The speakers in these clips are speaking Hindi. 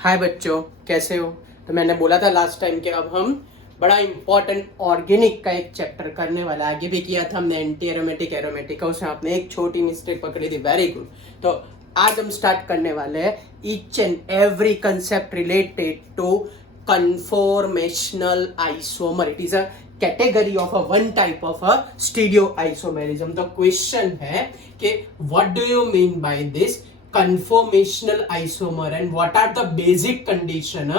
हाय बच्चों, कैसे हो? तो मैंने बोला था लास्ट टाइम कि अब हम बड़ा इंपॉर्टेंट ऑर्गेनिक का एक चैप्टर करने वाला। आगे भी किया था हमने एंटी एरोमेटिक एरोमेटिक का, उसमें आपने एक छोटी मिस्टेक पकड़ी थी। Very good. तो आज हम स्टार्ट करने वाले हैं each and every concept related to conformational isomer. It is a category of a one type of a stereoisomerism. The question है कि what do you mean by this conformational isomer and what are the basic condition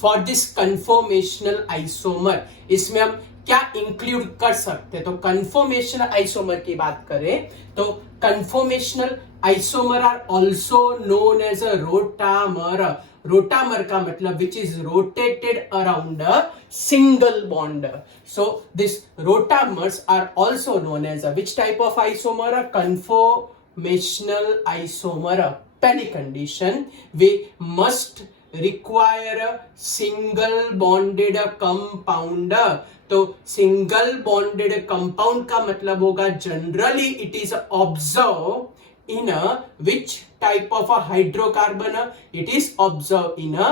for this conformational isomer? इसमें हम क्या इंक्लूड कर सकते हैं? तो conformational isomer की बात करें तो conformational isomer are also known as a rotamer. Rotamer का मतलब which is rotated around a single bond. So this rotamers are also known as a which type of isomer? A conformational isomer. पहली condition, we must require a single bonded compound. तो सिंगल बॉन्डेड कंपाउंड का मतलब होगा generally it is observe in a which type of a hydrocarbon? It is observed in a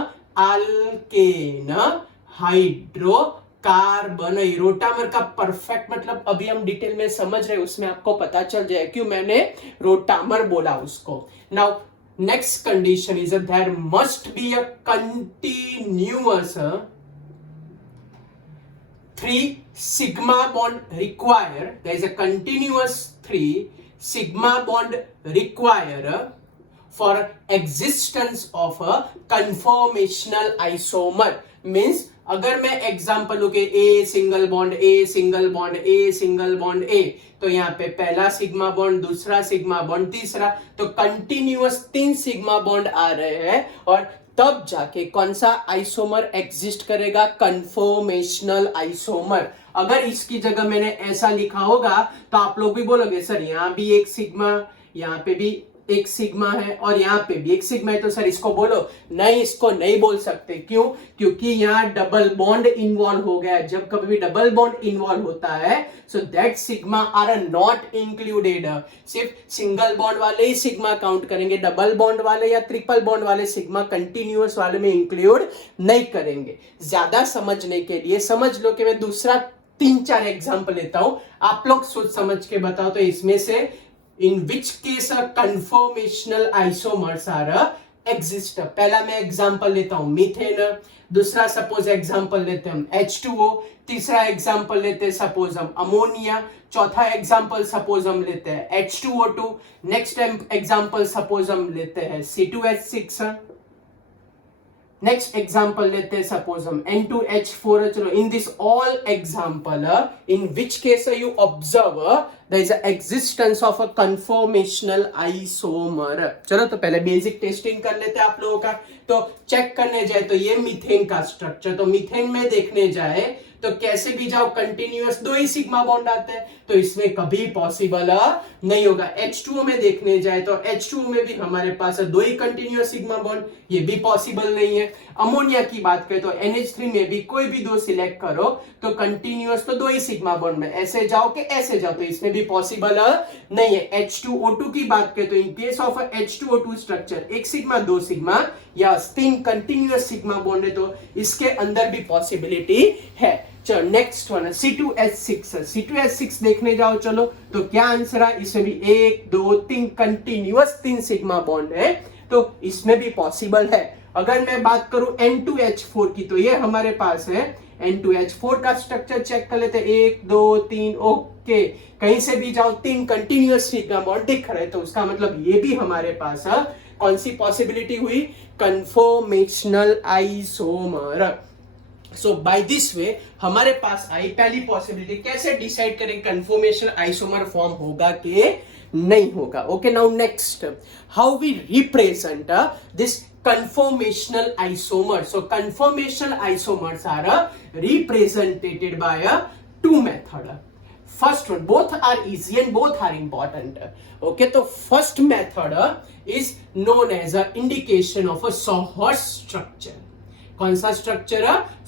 alkane hydrocarbon. Rotamer का परफेक्ट मतलब अभी हम डिटेल में समझ रहे हैं, उसमें आपको पता चल जाए क्यों मैंने रोटामर बोला उसको. Now next condition is there must be a continuous 3 sigma bond required. There is a continuous 3 sigma bond required for existence of a conformational isomer. Means अगर मैं एग्जांपल लूं कि a single bond a single bond a single bond a, तो यहाँ पे पहला सिग्मा बॉन्ड, दूसरा सिग्मा बॉन्ड, तीसरा, तो कंटिन्यूअस 3 सिग्मा बॉन्ड आ रहे हैं और तब जाके कौन सा आइसोमर एग्जिस्ट करेगा? कंफॉर्मेशनल आइसोमर. अगर इसकी जगह मैंने ऐसा लिखा होगा तो आप लोग भी बोलोगे सर यहाँ भी एक सिग्मा, यहाँ पे भी एक सिग्मा है और यहाँ पे भी एक सिग्मा है, तो सर इसको बोलो. नहीं, इसको नहीं बोल सकते. क्यों? क्योंकि यहाँ डबल बॉन्ड इन्वॉल्व हो गया है. जब कभी भी डबल बॉन्ड इन्वॉल्व होता है so that sigma are not included. सिर्फ सिंगल बॉन्ड वाले ही सिग्मा काउंट करेंगे, डबल बॉन्ड वाले या ट्रिपल बॉन्ड वाले सिग्मा कंटिन्यूअस वाले में इंक्लूड नहीं करेंगे. ज्यादा समझने के लिए समझ लो कि मैं दूसरा 3-4 एग्जाम्पल लेता हूं, आप लोग सोच समझ के बताओ. तो इसमें से in which case a conformational isomers are exist. पहला मैं एग्जांपल लेता हूं मीथेन, दूसरा सपोज एग्जांपल लेते हैं हम H2O, तीसरा एग्जांपल लेते हैं सपोज हम अमोनिया, चौथा एग्जांपल सपोज हम लेते हैं H2O2, नेक्स्ट एग्जांपल सपोज हम लेते हैं C2H6, नेक्स्ट एग्जांपल लेते हैं सपोज हम N2H4. चलो, in this all example in which case you observe there is a existence of a conformational isomer. चलो तो पहले बेसिक टेस्टिंग कर लेते हैं आप लोगों का. तो चेक करने जाए तो ये मीथेन का स्ट्रक्चर, तो मीथेन में देखने जाए तो कैसे भी जाओ कंटिन्यूअस 2 ही सिग्मा बॉन्ड आते हैं, तो इसमें कभी पॉसिबल नहीं होगा. H2O में देखने जाए तो H2O में भी हमारे पास 2 ही कंटिन्यूअस सिग्मा बॉन्ड, ये भी पॉसिबल नहीं है. अमोनिया की बात करें तो NH3 में भी कोई भी 2 सिलेक्ट करो तो कंटिन्यूअस तो 2 ही सिग्मा बॉन्ड में, ऐसे जाओ कि ऐसे जाओ, तो इसमें भी पॉसिबल नहीं है. H2O2 की बात करें तो in case of H2O2 structure 1 sigma 2 sigma या 3 कंटिन्यूअस सिग्मा बॉन्ड है, तो इसके अंदर भी पॉसिबिलिटी है. चलो नेक्स्ट वन है C2H6. C2H6 देखने जाओ चलो तो क्या आंसर है? इसमें भी 1 2 3 कंटिन्यूअस 3 सिग्मा बॉन्ड है, तो इसमें भी पॉसिबल है. अगर मैं बात करूं N2H4 की तो ये हमारे पास है N2H4 का स्ट्रक्चर चेक कर लेते हैं. 1 2 3 ओके, कहीं से भी जाओ 3 कंटिन्यूअस सिग्मा बॉन्ड दिख रहे, तो उसका मतलब ये भी हमारे पास कौन सी पॉसिबिलिटी हुई? Conformational isomer. So by this way हमारे पास आई पहली पॉसिबिलिटी. कैसे डिसाइड करें कंफॉर्मेशन आइसोमर फॉर्म होगा कि नहीं होगा? Okay, now next, how we represent this conformational isomers. So conformational isomers are represented by 2 methods. First one, both are easy and both are important. Okay, so first method is known as a indication of a Sauer structure. कौन सा स्ट्रक्चर?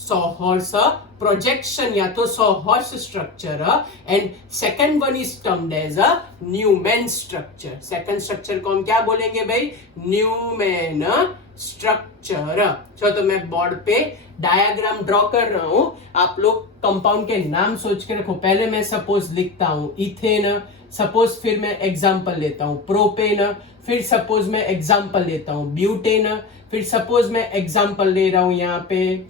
सॉहॉर्स प्रोजेक्शन या तो sawhorse structure. And second one is termed as a Newman structure. Second structure को हम क्या बोलेंगे भाई? Newman structure. चलो तो मैं बोर्ड पे डायग्राम ड्रॉ कर रहा हूं, आप लोग कंपाउंड के नाम सोच के रखो. पहले मैं सपोज लिखता हूं इथेन, सपोज फिर मैं एग्जांपल लेता हूं प्रोपेन, फिर सपोज मैं एग्जांपल लेता हूं ब्यूटेन, फिर सपोज मैं एग्जांपल ले रहा हूं यहाँ पे,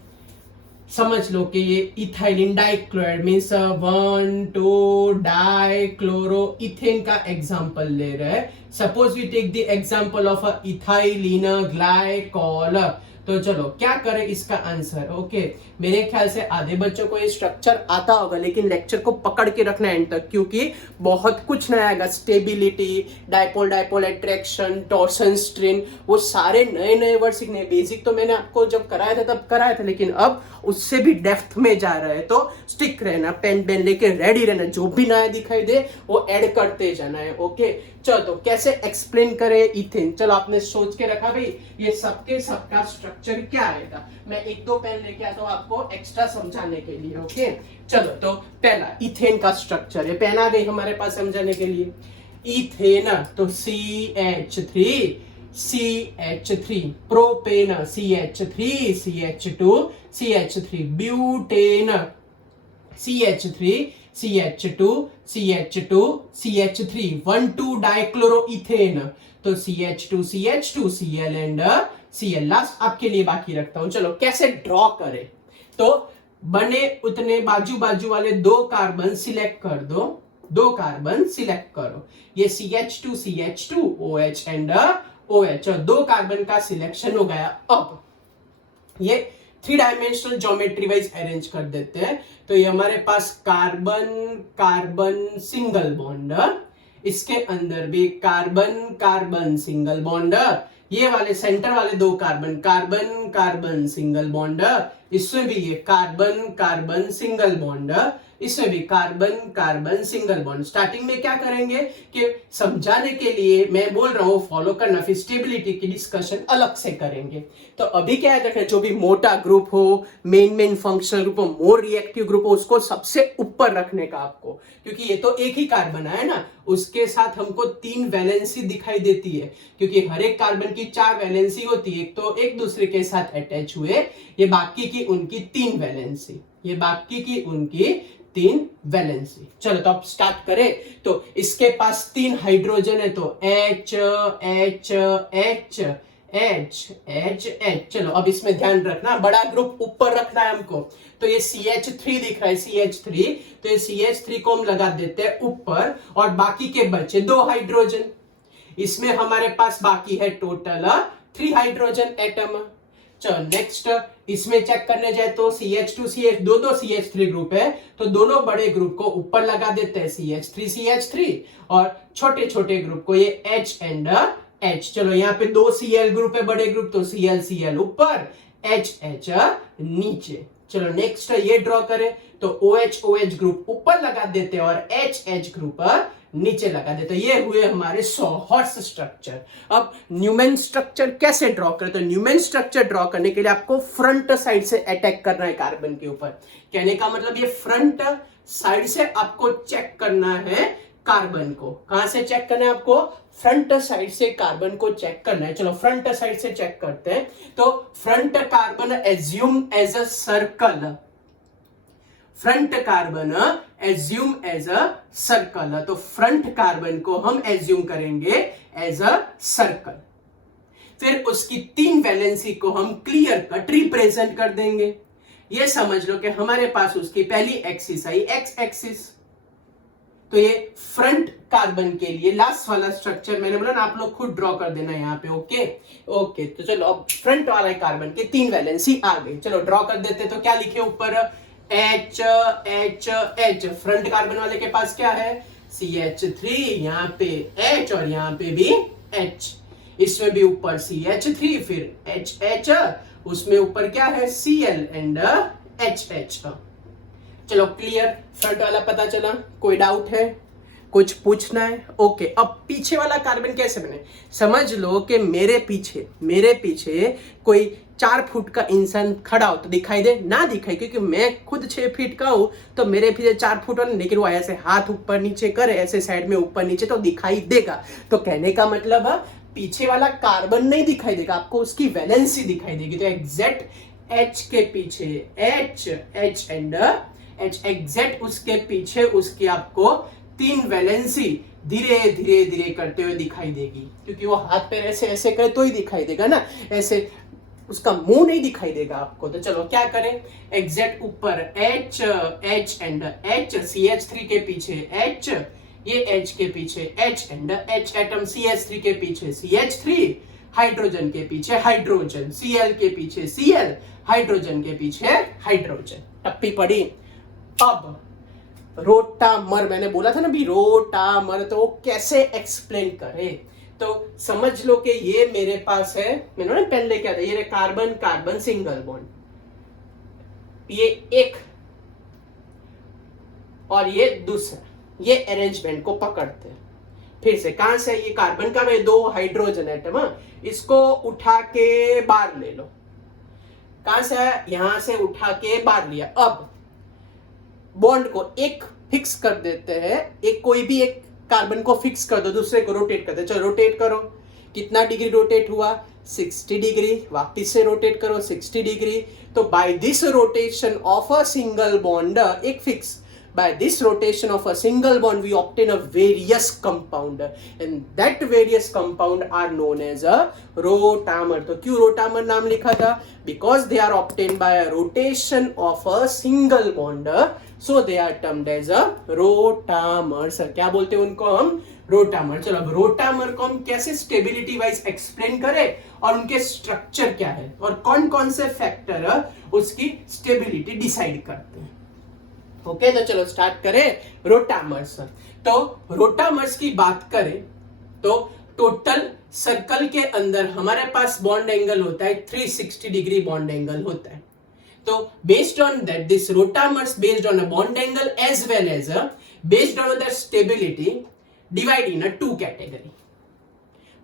समझ लो कि ये ethylene dichloride means 1,2 dichloro ethane का एग्जांपल ले रहे हैं. Suppose we take the example of ethylene glycol. तो चलो क्या करें इसका आंसर. ओके मेरे ख्याल से आधे बच्चों को ये स्ट्रक्चर आता होगा, लेकिन लेक्चर को पकड़ के रखना एंड तक, क्योंकि बहुत कुछ नया आएगा. Stability, dipole dipole attraction, torsion strain, वो सारे नए नए वर्ड सीखने. बेसिक तो मैंने आपको जब कराया था तब कराया था, लेकिन अब उससे भी डेप्थ में जा रहा है. तो स्टिक रहना, पेन लेके रेडी रहना, जो भी नया दिखाई दे वो ऐड करते जाना है. ओके चलो तो कैसे एक्सप्लेन करें इथेन. चलो आपने सोच के रखा भाई ये सबके सबका स्ट्रक्चर क्या आएगा. मैं एक दो पेन लेके आता हूं आपको एक्स्ट्रा समझाने के लिए. ओके चलो तो पहला इथेन का स्ट्रक्चर है, पेन आ गई हमारे पास समझाने के लिए. इथेन तो CH3, propane CH3, butane CH2, 1,2 dichloroethane तो CH2, Cl and Cl. Last आपके लिए बाकी रखता हूं. चलो कैसे ड्रॉ करें. तो बने उतने बाजू बाजू वाले दो कार्बन सिलेक्ट कर दो, दो कार्बन सिलेक्ट करो. ये CH2, OH एंड OH, दो कार्बन का सिलेक्शन हो गया. अब ये 3 डायमेंशनल ज्योमेट्री वाइज अरेंज कर देते हैं. तो ये हमारे पास कार्बन कार्बन सिंगल बॉन्ड, इसके अंदर भी कार्बन कार्बन सिंगल बॉन्ड, ये वाले सेंटर वाले दो carbon carbon carbon single bond, इसमें भी ये कार्बन कार्बन सिंगल बॉन्ड, इसमें भी carbon carbon single bond. Starting में क्या करेंगे कि समझाने के लिए मैं बोल रहा हूं फॉलो करना, फिर स्टेबिलिटी की डिस्कशन अलग से करेंगे. तो अभी क्या है, जो भी मोटा ग्रुप हो, मेन फंक्शनल ग्रुप हो, मोर रिएक्टिव ग्रुप हो, उसको सबसे ऊपर रखने का आपको, क्योंकि ये तो एक ही कार्बन है ना, उसके साथ हमको 3 वैलेंसी दिखाई देती है, क्योंकि हर एक कार्बन की 4 वैलेंसी होती है. एक तो एक दूसरे के साथ अटैच हुए, ये बाकी की उनकी 3 वैलेंसी, ये बाकी की उनकी 3 वैलेंसी. चलो तो अब स्टार्ट करें. तो इसके पास 3 हाइड्रोजन है, तो H H H H H H. चलो अब इसमें ध्यान रखना, बड़ा ग्रुप ऊपर रखना है हमको. तो ये CH3 दिख रहा है, CH3, तो ये CH3 को हम लगा देते हैं ऊपर, और बाकी के बचे 2 हाइड्रोजन. इसमें हमारे पास बाकी है टोटल 3 हाइड्रोजन एटम. चलो नेक्स्ट इसमें चेक करने जाए तो CH2 CH, दो CH3 ग्रुप है, तो दोनों बड़े ग्रुप को ऊपर लगा देते हैं CH3, और छोटे छोटे ग्रुप को ये H एंड H. चलो यहाँ पे 2 Cl ग्रुप है बड़े ग्रुप, तो Cl ऊपर, H नीचे. चलो नेक्स्ट ये ड्रॉ करें तो OH ग्रुप ऊपर लगा देते हैं और H ग्रुप नीचे लगा देते. ये हुए हमारे सॉहॉर्स स्ट्रक्चर. अब न्यूमैन स्ट्रक्चर कैसे ड्रॉ करें. तो न्यूमैन स्ट्रक्चर ड्रॉ करने के लिए आपको फ्रंट साइड से अटैक करना है कार्बन के ऊपर. कहने का मतलब ये फ्रंट साइड से आपको चेक करना है कार्बन को. कहां से चेक करना है आपको? फ्रंट साइड से कार्बन को चेक करना है. चलो फ्रंट साइड से चेक करते हैं. तो front carbon assume as a circle, front carbon assume as a circle. तो फ्रंट कार्बन को हम एज्यूम करेंगे एज अ सर्कल. फिर उसकी 3 वैलेंसी को हम क्लियर कट रिप्रेजेंट कर देंगे. ये समझ लो कि हमारे पास उसकी पहली एक्सिस आई एक्स एक्सिस. तो ये फ्रंट कार्बन के लिए लास्ट वाला स्ट्रक्चर मैंने बोला ना, आप लोग खुद ड्रॉ कर देना यहाँ पे. ओके तो चलो अब फ्रंट वाला कार्बन के 3 वैलेंसी आ गई. चलो ड्रॉ कर देते. तो क्या लिखे ऊपर? H H. फ्रंट कार्बन वाले के पास क्या है? CH3, यहाँ पे H और यहाँ पे भी H. इसमें भी ऊपर CH3, फिर H, उसमें ऊपर क्या है? Cl and H. चलो क्लियर, फ्रंट वाला पता चला. कोई डाउट है? कुछ पूछना है? ओके, अब पीछे वाला कार्बन कैसे बने? समझ लो कि मेरे पीछे कोई 4 फुट का इंसान खड़ा हो तो दिखाई दे ना दिखाई, क्योंकि मैं खुद 6 फीट का हूं तो मेरे पीछे 4 फुट वाला, लेकिन वो ऐसे हाथ ऊपर नीचे करे, ऐसे साइड में ऊपर नीचे तो दिखाई देगा। तो कहने का मतलब है पीछे वाला कार्बन नहीं दिखाई देगा, आपको उसकी वैलेंसी दिखाई देगी। तो एग्जैक्ट एच के पीछे एच एंड एच एग्जैक्ट उसके पीछे उसकी आपको 3 वैलेंसी धीरे धीरे धीरे करते हुए दिखाई देगी, क्योंकि वो हाथ पैर ऐसे ऐसे करे तो ही दिखाई देगा ना, ऐसे उसका मुंह नहीं दिखाई देगा आपको। तो चलो क्या करें, एग्जैक्ट ऊपर एच एंड एच, CH3 के पीछे एच, ये H के पीछे H and H atom CH3 के पीछे CH3, हाइड्रोजन के पीछे हाइड्रोजन, Cl के पीछे Cl, हाइड्रोजन के पीछे हाइड्रोजन। टप्पी पड़ी। अब रोटामर, मैंने बोला था ना भी रोटामर, तो वो कैसे एक्सप्लेन करे? तो समझ लो कि ये मेरे पास है, मैंने ना पहले क्या था, ये कार्बन कार्बन सिंगल बॉन्ड, ये एक और ये दूसरा, ये अरेंजमेंट को पकड़ते हैं। फिर से कहां से, ये कार्बन का में 2 हाइड्रोजन एटम, इसको उठा के बाहर ले लो। कहां से, यहां से उठा के बाहर लिया। अब बॉन्ड को एक फिक्स कर देते हैं, एक कोई भी एक कार्बन को फिक्स कर दो, दूसरे को रोटेट कर दो। चलो रोटेट करो, कितना डिग्री रोटेट हुआ? 60 डिग्री। वापिस से रोटेट करो 60 डिग्री। तो by this rotation of a single bond, एक fix, by this rotation of a single bond we obtain a various compound, and that various compound are known as a rotamer. तो क्यों rotamer नाम लिखा था? Because they are obtained by a rotation of a single bond, so they are termed as a rotamer. Sir क्या बोलते हैं उनको हम? रोटामर। चलो अब रोटामर को हम कैसे स्टेबिलिटी वाइज एक्सप्लेन करें और उनके स्ट्रक्चर क्या है और कौन कौन से फैक्टर उसकी स्टेबिलिटी डिसाइड करते हैं। ओके, तो चलो स्टार्ट करें रोटामर्स। तो रोटामर्स की बात करें तो टोटल सर्कल के अंदर हमारे पास बॉन्ड एंगल होता है 360 डिग्री बॉन्ड एंगल होता है। तो based on that this rotamers based on a bond angle as well as based on the stability divide in a 2 category.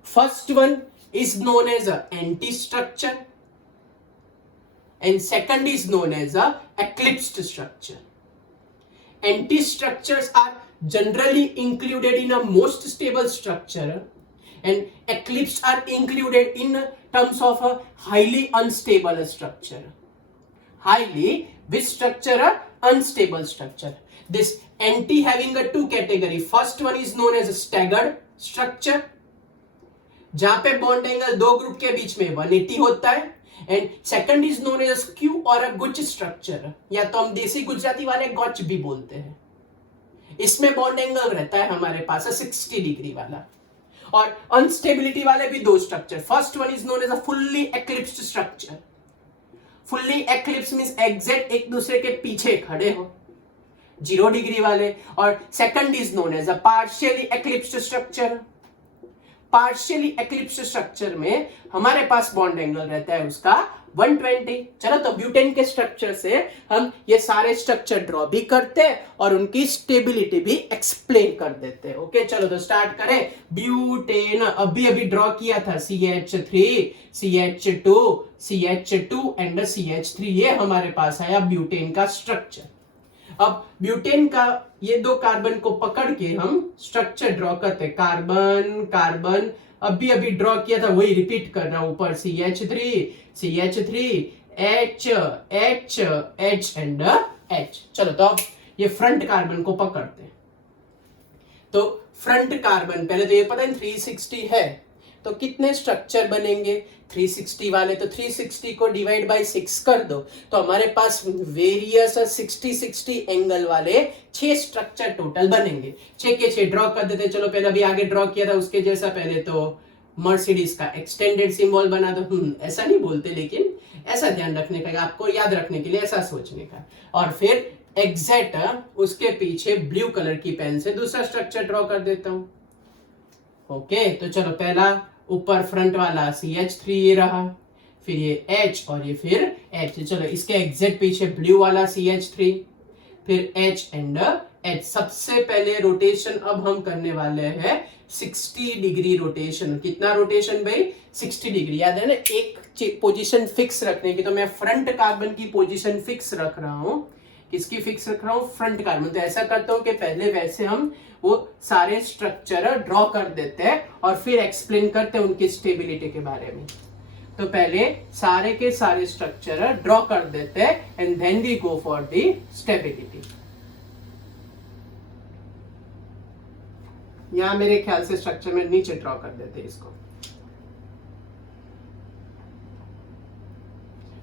First one is known as a anti-structure and second is known as a eclipsed structure. Anti-structures are generally included in a most stable structure and eclipsed are included in terms of a highly unstable structure. Highly which structure? A unstable structure. This anti having a 2 category. First one is known as a staggered structure, जहां पे बॉन्ड एंगल 2 ग्रुप के बीच में 180 होता है, and second is known as skew और अ गुच स्ट्रक्चर, या तो हम देसी गुजराती वाले गॉच भी बोलते हैं। इसमें बॉन्ड एंगल रहता है हमारे पास 60 डिग्री वाला। और अनस्टेबिलिटी वाले भी 2 structure. First one is known as a fully eclipsed structure. Fully eclipse means exact एक दूसरे के पीछे खड़े हो, 0 डिग्री वाले। और second is known as a partially eclipsed structure. Partially eclipsed structure में हमारे पास बॉन्ड एंगल रहता है उसका 120। चलो तो ब्यूटेन के स्ट्रक्चर से हम ये सारे स्ट्रक्चर ड्रॉ भी करते हैं और उनकी स्टेबिलिटी भी एक्सप्लेन कर देते हैं। ओके, चलो तो स्टार्ट करें। ब्यूटेन अभी ड्रॉ किया था, CH3 CH2 CH2 and CH3, ये हमारे पास आया ब्यूटेन का स्ट्रक्चर। अब ब्यूटेन का ये 2 कार्बन को पकड़ के हम स्ट्रक्चर ड्रॉ करते हैं। कार्बन कार्बन अभी ड्रॉ किया था, वही रिपीट करना। ऊपर CH3 H H and H। चलो तो अब ये फ्रंट कार्बन को पकड़ते हैं। तो फ्रंट कार्बन पहले तो ये पता है 360 है, तो कितने स्ट्रक्चर बनेंगे? 360 वाले, तो 360 को डिवाइड बाय 6 कर दो, तो हमारे पास वेरियस 60 एंगल वाले 6 स्ट्रक्चर टोटल बनेंगे। 6 के 6 ड्रॉ कर देते। चलो पहले अभी आगे ड्रॉ किया था उसके जैसा, पहले तो मर्सिडीज का एक्सटेंडेड सिंबल बना दो। ऐसा नहीं बोलते, लेकिन ऐसा ध्यान रखने का, आपको याद रखने के लिए ऐसा सोचने का। और फिर एग्जैक्ट उसके पीछे ब्लू कलर की पेन से दूसरा स्ट्रक्चर ड्रॉ कर देता हूं। ओके, तो चलो पहला ऊपर फ्रंट वाला CH3 ये रहा, फिर ये H और ये फिर H। चलो इसके एग्जैक्ट पीछे ब्लू वाला CH3, फिर H एंड एच। सबसे पहले रोटेशन अब हम करने वाले हैं 60 डिग्री रोटेशन। कितना रोटेशन भाई? 60 डिग्री। याद है ना, एक पोजीशन फिक्स रखने की, तो मैं फ्रंट कार्बन की पोजीशन फिक्स रख रहा हूं। किसकी फिक्स रख रहा हूं? Front carbon. तो ऐसा करता हूं कि पहले वैसे हम वो सारे स्ट्रक्चर ड्रॉ कर देते हैं और फिर एक्सप्लेन करते हैं उनकी स्टेबिलिटी के बारे में। तो पहले सारे के सारे स्ट्रक्चर ड्रॉ कर देते हैं and then we go for the stability. यहां मेरे ख्याल से स्ट्रक्चर में नीचे ड्रॉ कर देते हैं इसको।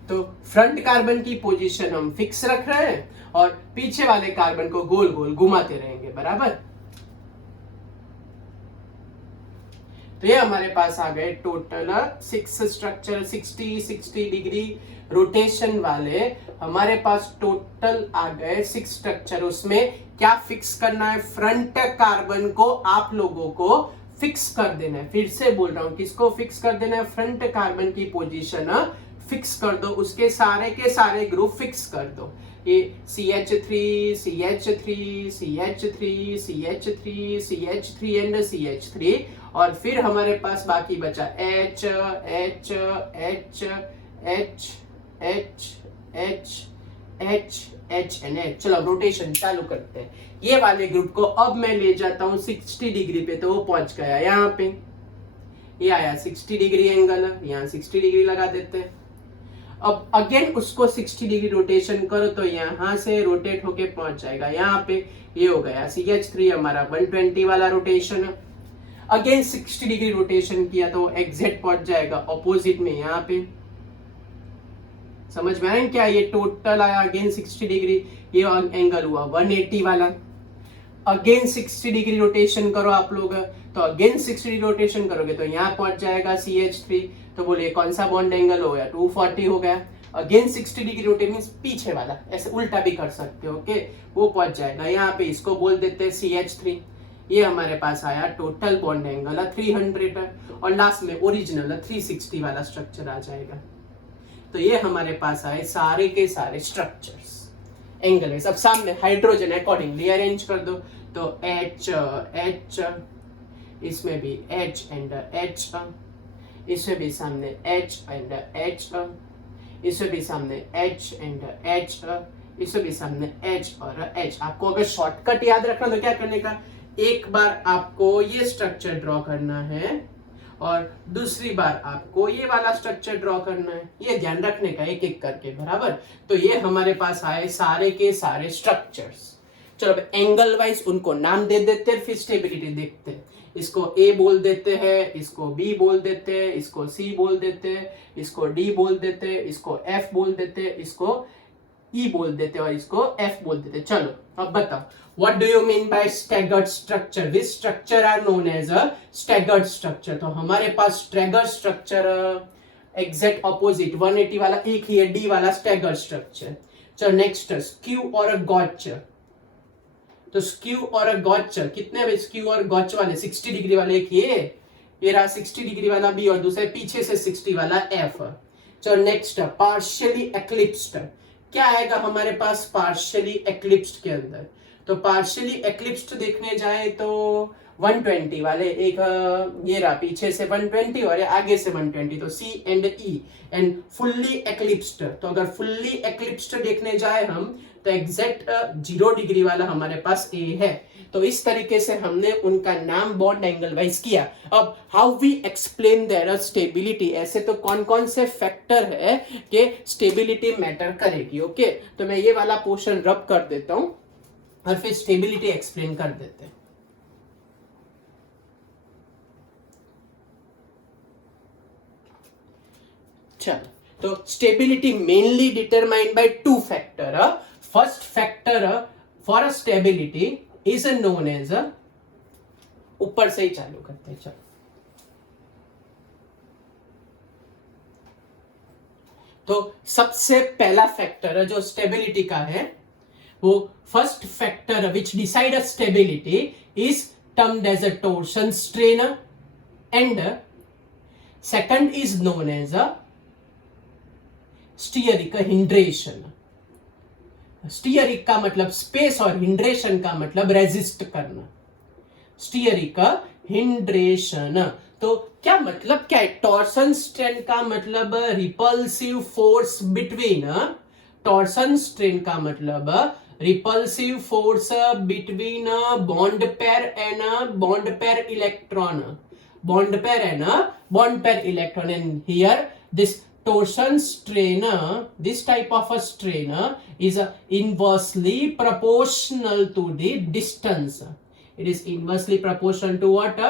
तो फ्रंट कार्बन की पोजीशन हम फिक्स रख रहे हैं और पीछे वाले कार्बन को गोल गोल घुमाते रहेंगे, बराबर। तो ये हमारे पास आ गए टोटल 6 स्ट्रक्चर, 60 डिग्री रोटेशन वाले हमारे पास टोटल आ गए 6 स्ट्रक्चर। उसमें क्या फिक्स करना है? फ्रंट कार्बन को आप लोगों को फिक्स कर देना है। फिर से बोल रहा हूं, किसको फिक्स कर देना है? फ्रंट कार्बन की पोजीशन फिक्स कर दो, उसके सारे के सारे ग्रुप फिक्स कर दो। ये CH3 CH3 CH3 CH3 CH3 and CH3, और फिर हमारे पास बाकी बचा H H H H H H H H and H। चलो रोटेशन चालू करते हैं। ये वाले ग्रुप को अब मैं ले जाता हूं 60 डिग्री पे, तो वो पहुंच गया यहाँ पे। ये आया 60 डिग्री एंगल, यहाँ 60 डिग्री लगा देते हैं। अब अगेन उसको 60 डिग्री रोटेशन करो तो यहां से रोटेट होके पहुंच जाएगा यहाँ पे। ये हो गया CH3 हमारा 120 वाला रोटेशन। अगेन 60 डिग्री रोटेशन किया तो एग्जैक्ट पहुंच जाएगा ऑपोजिट में यहाँ पे। समझ में आया क्या? ये टोटल आया अगेन 60 डिग्री, ये एंगल हुआ 180 वाला। अगेन 60 डिग्री रोटेशन करो आप लोग, तो अगेन 60 डिग्री रोटेशन करोगे तो यहाँ पहुंच जाएगा CH3। तो बोलिए कौन सा बॉन्ड एंगल हो गया? 240 हो गया। अगेन 60 डिग्री रोटेट मींस पीछे वाला, ऐसे उल्टा भी कर सकते हो, ओके। वो पहुंच जाएगा यहाँ पे, इसको बोल देते हैं CH3। ये हमारे पास आया टोटल बॉन्ड एंगल 300, और लास्ट में ओरिजिनल 360 वाला स्ट्रक्चर आ जाएगा। तो ये हमारे पास आए सारे के सारे स्ट्रक्चर्स एंगल है। सब सामने हाइड्रोजन अकॉर्डिंगली अरेंज कर दो। तो H H, इसमें भी H एंड H, इसमें भी सामने H एंड H, इसमें भी सामने H एंड H, इसमें भी सामने H और H। आपको अगर शॉर्टकट याद रखना तो क्या करने का? एक बार आपको ये स्ट्रक्चर ड्रॉ करना है और दूसरी बार आपको ये वाला स्ट्रक्चर ड्रॉ करना है। ये ध्यान रखने का एक एक करके, बराबर। तो ये हमारे पास आए सारे के सारे स्ट्रक्चर्स। चलो अब एंगल वाइज उनको नाम दे देते हैं, फिर स्टेबिलिटी देखते हैं। इसको A बोल देते हैं, इसको B बोल देते हैं, इसको C बोल देते हैं, इसको D बोल देते हैं, इसको F बोल देते हैं, इसको E बोल देते हैं और इसको F बोल देते हैं। चलो अब बताओ, what do you mean by staggered structure? Which structure are known as a staggered structure? तो हमारे पास staggered structure एग्जैक्ट ऑपोजिट 180 वाला एक ही है, D वाला staggered structure। चलो नेक्स्ट स्क्यू और गॉच। तो स्क्यू और गॉच कितने? स्क्यू और गॉच वाले 60 डिग्री वाले, एक ये रहा 60 डिग्री वाला B और दूसरे पीछे से 60 वाला F। चलो नेक्स्ट पार्शियली एक्लिप्स्ड। क्या आएगा हमारे पास पार्शियली एक्लिप्स्ड के अंदर? तो पार्शियली एक्लिप्स्ड देखने जाए तो 120 वाले, एक ये रहा पीछे से 120 और आगे से 120, तो C and E। And fully eclipsed, तो अगर फुल्ली एक्लिप्स्ड देखने जाए हम तो एग्जैक्ट 0 डिग्री वाला हमारे पास A है। तो इस तरीके से हमने उनका नाम बॉन्ड एंगल वाइज किया। अब how we explain their stability, ऐसे तो कौन कौन से फैक्टर है कि स्टेबिलिटी मैटर करेगी, ओके। तो मैं ये वाला पोर्शन रब कर देता हूं और फिर स्टेबिलिटी एक्सप्लेन कर देते हैं। चलो, तो stability mainly determined by 2 factor. First factor for a stability is known as, ऊपर से ही चालू करते हैं। चलो, तो सबसे पहला फैक्टर जो स्टेबिलिटी का है, वो first factor which decide a stability is termed as a torsion strain, and second is known as a steric hindrance. Steric का मतलब स्पेस और हिंड्रेशन का मतलब रेजिस्ट करना, स्टीयरिक हिंड्रेशन। तो क्या मतलब क्या है? टॉर्सन स्ट्रेन का मतलब repulsive force between, torsion strain का मतलब repulsive force between bond pair and bond pair electron, bond pair and a bond pair electron, and here this torsion strain, this type of a strain is inversely proportional to the distance. It is inversely proportional to what?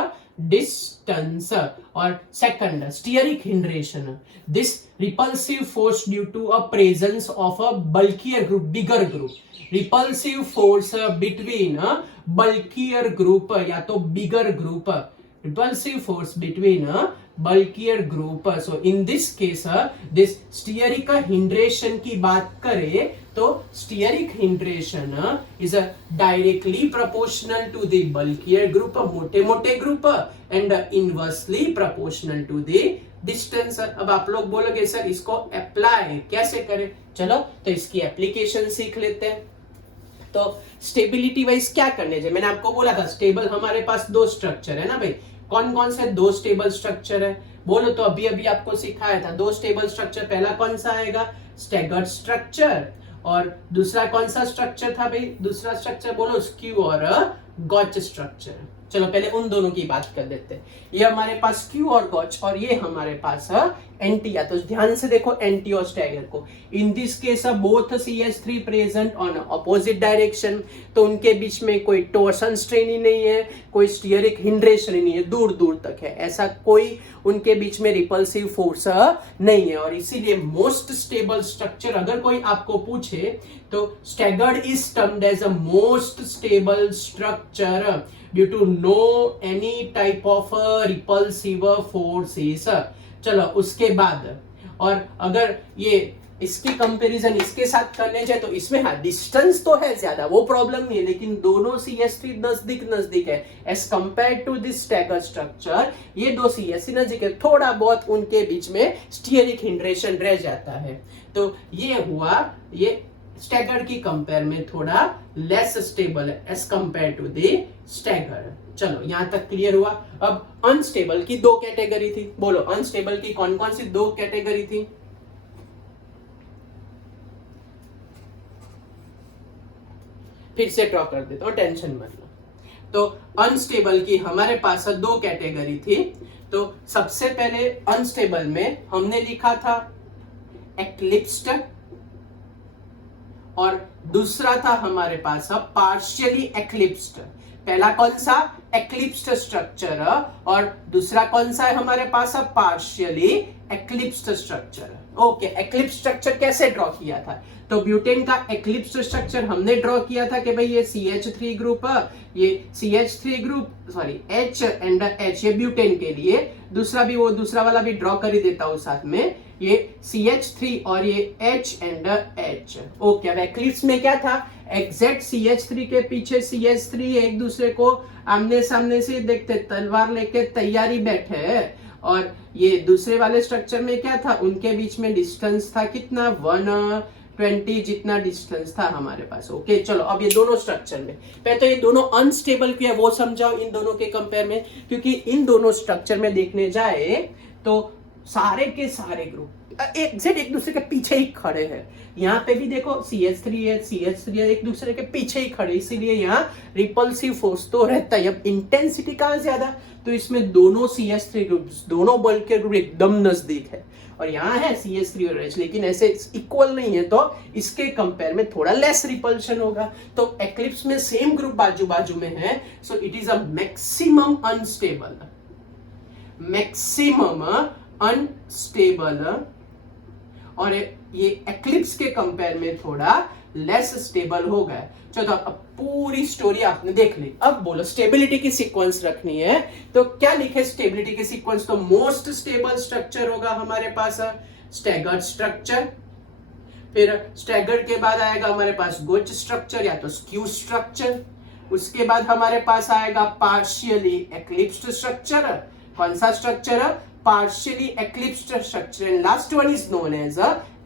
Distance. Or second, steric hydration, this repulsive force due to a presence of a bulkier group, bigger group, repulsive force between bulkier group या तो bigger group, repulsive force between a bulkier group. So in this case this steric hydration की बात करें तो steric hydration is directly proportional to the bulkier group, मोटे मोटे group, and inversely proportional to the distance. अब आप लोग बोलोगे सर इसको अप्लाई कैसे करें? चलो तो इसकी एप्लीकेशन सीख लेते हैं। तो स्टेबिलिटी वाइज क्या करने चाहिए? मैंने आपको बोला था स्टेबल हमारे पास दो स्ट्रक्चर है ना भाई। कौन कौन से दो स्टेबल स्ट्रक्चर है बोलो तो अभी अभी आपको सिखाया था दो स्टेबल स्ट्रक्चर। पहला कौन सा आएगा? Staggered structure. और दूसरा कौन सा स्ट्रक्चर था भाई? दूसरा स्ट्रक्चर बोलो स्क्यू और गॉच स्ट्रक्चर। चलो पहले उन दोनों की बात कर देते हैं। ये हमारे पास स्क्यू और गॉच और ये हमारे पास एंटी। या तो ध्यान से देखो एंटी और स्टैगर को। In this case both CH3 present on opposite direction, तो उनके बीच में कोई टॉर्सन स्ट्रेन ही नहीं है, कोई स्टीयरिक हिंड्रेशन ही नहीं है, दूर दूर तक है, ऐसा कोई उनके बीच में रिपल्सिव फोर्स नहीं है। और इसीलिए मोस्ट स्टेबल स्ट्रक्चर अगर कोई आपको पूछे तो staggered is termed as a most stable structure due to no any type of repulsive forces. चलो उसके बाद और अगर ये इसकी कंपैरिजन इसके साथ करने जाए तो इसमें हाँ डिस्टेंस तो है ज्यादा, वो प्रॉब्लम नहीं है, लेकिन दोनों CH3 नजदीक नजदीक है as compare to this stagger structure. ये दो CH3 नजदीक है, थोड़ा बहुत उनके बीच में स्टीयरिक हिंड्रेशन रह जाता है। तो ये हुआ ये स्टैगर की कंपेयर में थोड़ा लेस स्टेबल है as compare to the stagger. चलो यहां तक क्लियर हुआ। अब अनस्टेबल की दो कैटेगरी थी, बोलो अनस्टेबल की कौन कौन सी दो कैटेगरी थी? फिर से ड्रॉ कर देता हूं, टेंशन मत लो। तो अनस्टेबल की हमारे पास दो कैटेगरी थी। तो सबसे पहले अनस्टेबल में हमने लिखा था एक्लिप्स्ड और दूसरा था हमारे पास पार्शियली एक्लिप्स्ड। पहला कौन सा? एक्लिप्स्ड स्ट्रक्चर, और दूसरा कौन सा है हमारे पास? Partially eclipsed structure. Okay, eclipsed structure कैसे ड्रॉ किया था? तो ब्यूटेन का एक्लिप्स्ड स्ट्रक्चर हमने ड्रॉ किया था कि भाई ये CH3 ग्रुप, ये CH3 group sorry H and H, ये ब्यूटेन के लिए। दूसरा भी वो दूसरा वाला भी ड्रॉ कर ही देता हूं साथ में, ये CH3 और ये H एंड H। ओके, अब एक्लिप्स में क्या था? एग्जैक्ट CH3 के पीछे CH3 एक दूसरे को आमने सामने से देखते तलवार लेके तैयारी बैठे है। और ये दूसरे वाले स्ट्रक्चर में क्या था? उनके बीच में डिस्टेंस था कितना? 120 जितना डिस्टेंस था हमारे पास। ओके चलो अब ये दोनों स्ट्रक्चर में पहले तो ये दोनों अनस्टेबल क्यों है वो समझाओ इन दोनों के कंपेयर में, क्योंकि इन दोनों स्ट्रक्चर में देखने जाए तो सारे के सारे ग्रुप एग्जैक्ट एक दूसरे के पीछे ही खड़े हैं। यहाँ पे भी देखो CH3 है, CH3 है, एक दूसरे के पीछे ही खड़े, इसीलिए यहाँ रिपल्सिव फोर्स तो रहता है। अब इंटेंसिटी कहाँ ज्यादा? तो इसमें दोनों CH3 ग्रुप, दोनों बल के ग्रुप एकदम नजदीक है, और यहाँ है CH3 और H, लेकिन ऐसे इक्वल नहीं है, तो इसके कंपेयर में थोड़ा लेस रिपल्शन होगा। तो एक्लिप्स में सेम ग्रुप बाजू बाजू में है, so it is a maximum unstable, maximum unstable, और ये एक्लिप्स के कंपेयर में थोड़ा लेस स्टेबल हो गया। चलो अब पूरी स्टोरी आपने देख ली। अब बोलो स्टेबिलिटी की सीक्वेंस रखनी है तो क्या लिखे स्टेबिलिटी की सीक्वेंस? तो मोस्ट स्टेबल स्ट्रक्चर होगा हमारे पास स्टैगर्ड स्ट्रक्चर, फिर स्टैगर्ड के बाद आएगा हमारे पास गोच स्ट्रक्चर या तो स्क्यू स्ट्रक्चर, उसके बाद हमारे पास आएगा पार्शियली एक्लिप्स्ड स्ट्रक्चर। कौन सा structure? Partially eclipsed structure, and last one is known as